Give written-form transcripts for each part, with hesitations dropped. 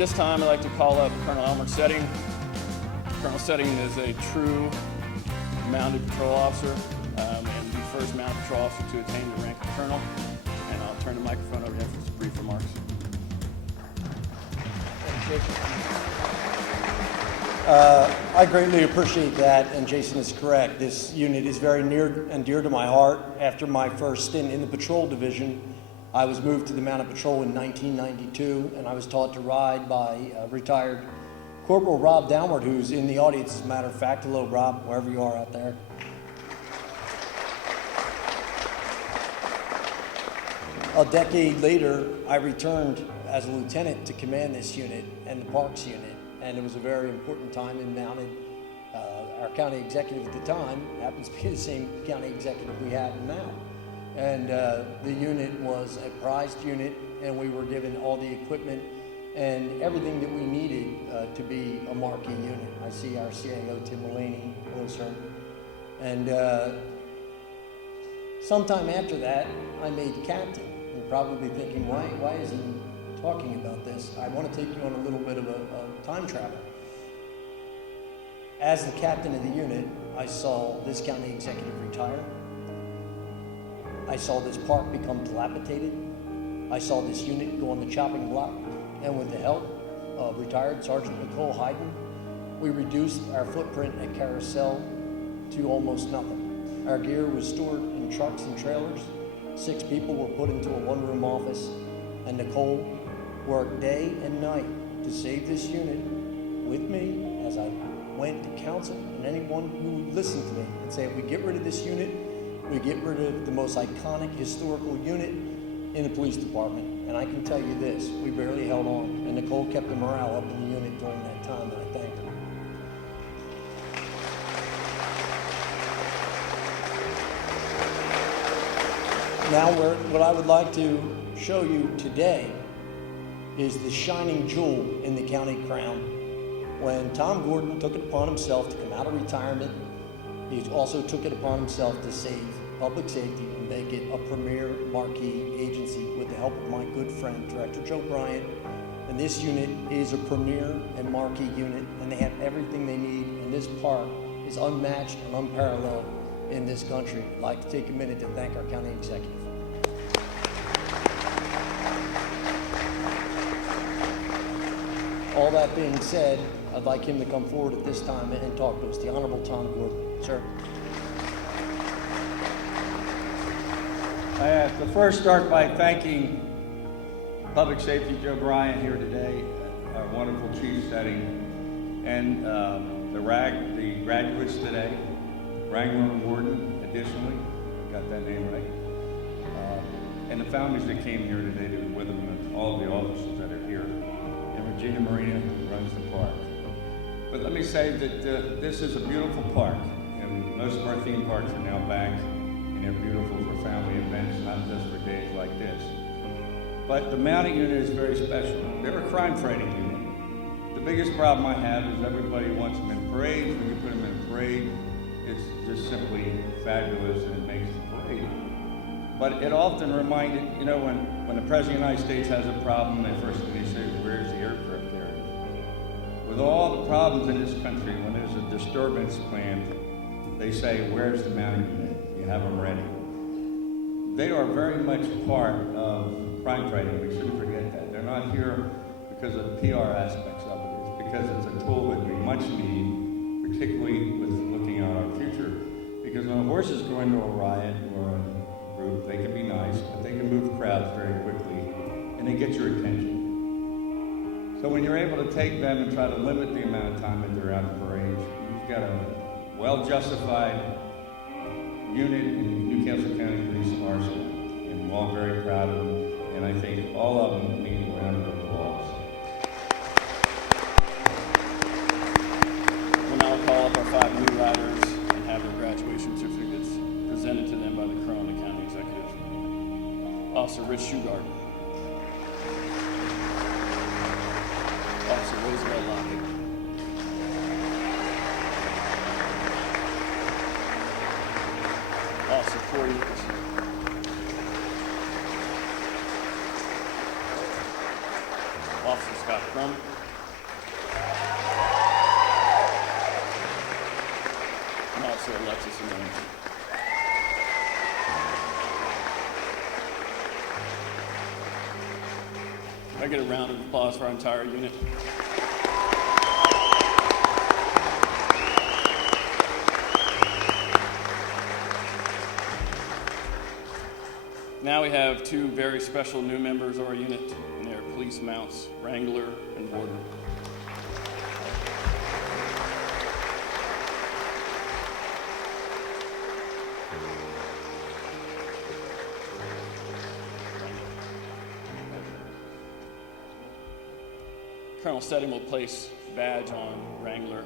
this time, I'd like to call up Colonel Elmer Setting. Colonel Setting is a true mounted patrol officer and the first mounted patrol officer to attain the rank of colonel. And I'll turn the microphone over to him for some brief remarks. I greatly appreciate that, and Jason is correct. This unit is very near and dear to my heart. After my first stint in the patrol division, I was moved to the Mounted Patrol in 1992, and I was taught to ride by retired Corporal Rob Downward, who's in the audience, as a matter of fact. Hello, Rob, wherever you are out there. A decade later, I returned as a lieutenant to command this unit and the Parks unit, and it was a very important time in Mounted. Our county executive at the time happens to be the same county executive we have now. And the unit was a prized unit, and we were given all the equipment and everything that we needed to be a marquee unit. I see our CAO, Tim Mulaney, hello, sir. And sometime after that, I made captain. You're probably thinking, why is he talking about this? I want to take you on a little bit of a time travel. As the captain of the unit, I saw this county executive retire. I saw this park become dilapidated. I saw this unit go on the chopping block. And with the help of retired Sergeant Nicole Hayden, we reduced our footprint at Carousel to almost nothing. Our gear was stored in trucks and trailers. 6 people were put into a one-room office, and Nicole worked day and night to save this unit with me as I went to counsel and anyone who would listen to me and say, if we get rid of this unit, we get rid of the most iconic historical unit in the police department. And I can tell you this, we barely held on, and Nicole kept the morale up in the unit during that time, and I thank her. Now, what I would like to show you today is the shining jewel in the county crown. When Tom Gordon took it upon himself to come out of retirement, he also took it upon himself to save public safety and make it a premier marquee agency with the help of my good friend, Director Joe Bryant. And this unit is a premier and marquee unit, and they have everything they need, and this park is unmatched and unparalleled in this country. I'd like to take a minute to thank our county executive. All that being said, I'd like him to come forward at this time and talk to us. The Honorable Tom Gordon. Sir. I have to first start by thanking Public Safety Joe Bryant here today, our wonderful Chief Setting, and the graduates today, Wrangler and Warden, additionally, got that name right, and the families that came here today to be with them, and all of the officers that are here, and Regina Marina, who runs the park. But let me say that this is a beautiful park, and most of our theme parks are now back, and they're beautiful for family events, not just for days like this. But the mounting unit is very special. They're a crime-fighting unit. The biggest problem I have is everybody wants them in parades. When you put them in a parade, it's just simply fabulous, and it makes the parade. But it often reminded, when the President of the United States has a problem, the first thing they say is, where's the aircraft carrier? With all the problems in this country, when there's a disturbance planned, they say, where's the mounting unit? You have them ready. They are very much part of crime fighting. We shouldn't forget that. They're not here because of the PR aspects of it. It's because it's a tool that we much need, particularly with looking at our future. Because when a horse is going to a riot or a group, they can be nice, but they can move crowds very quickly, and they get your attention. So when you're able to take them and try to limit the amount of time that they're out of parades, you've got a well-justified unit in Newcastle County Police Arsenal, and we're all very proud of them, and I think all of them need a round of applause. We'll now call up our 5 new riders and have their graduation certificates presented to them by the Colonel and the County Executive. Officer Rich Shugart. Officer Roosevelt Lockett. Officer Corey Lucas. Officer Scott Scott Crum. And also Alexis Simone. Can I get a round of applause for our entire unit? Now we have two very special new members of our unit, and they are police mounts, Wrangler and Warden. Colonel Setting will place the badge on Wrangler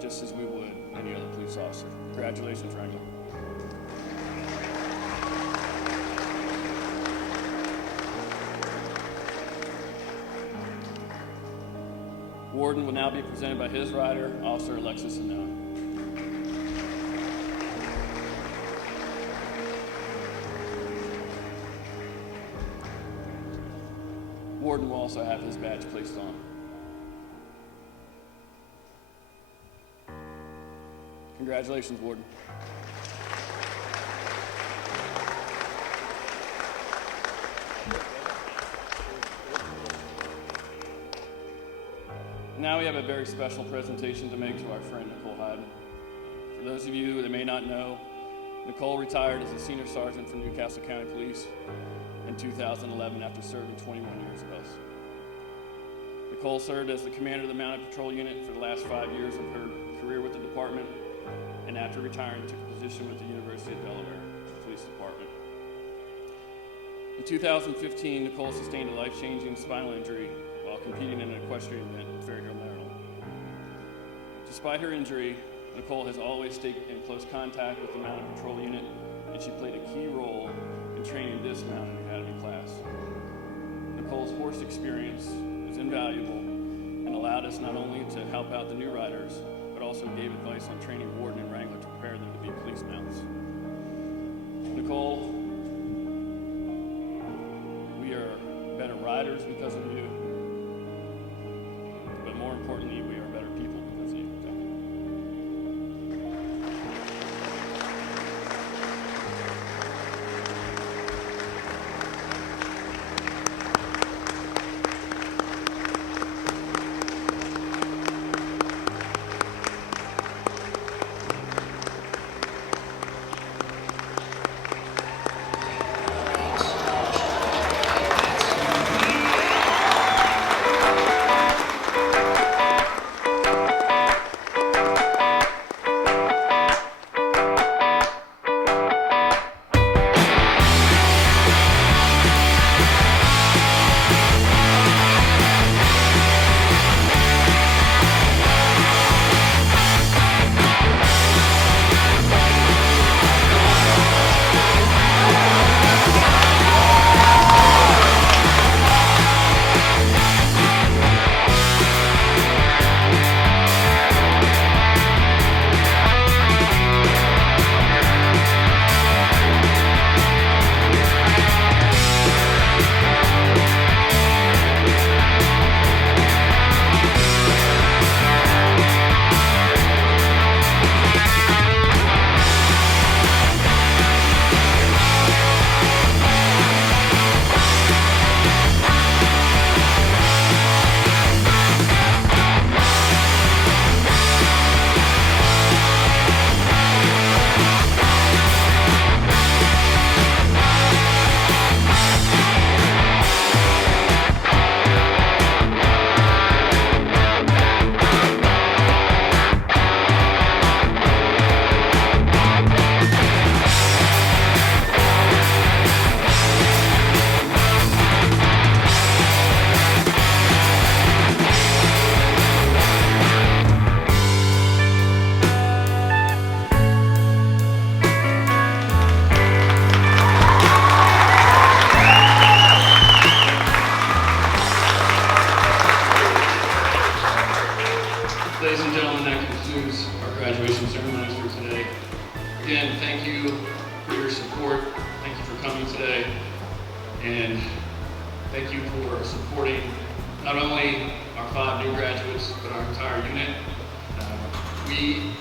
just as we would any other police officer. Congratulations, Wrangler. Warden will now be presented by his rider, Officer Alexis Simone. Warden will also have his badge placed on. Congratulations, Warden. Now we have a very special presentation to make to our friend Nicole Hyden. For those of you that may not know, Nicole retired as a senior sergeant from Newcastle County Police in 2011 after serving 21 years with us. Nicole served as the commander of the Mounted Patrol Unit for the last 5 years of her career with the department, and after retiring took a position with the University of Delaware Police Department. In 2015, Nicole sustained a life-changing spinal injury while competing in an equestrian event in Fairhill, Maryland. Despite her injury, Nicole has always stayed in close contact with the Mounted Patrol Unit, and she played a key role in training this Mounted Academy class. Nicole's horse experience is invaluable and allowed us not only to help out the new riders, but also gave advice on training Warden and Wrangler to prepare them to be police mounts. Nicole, we are better riders because of you, but more importantly, we are better people because of you. Thank you. Ladies and gentlemen, that concludes our graduation ceremonies for today. Again, thank you for your support. Thank you for coming today. And thank you for supporting not only entire unit. We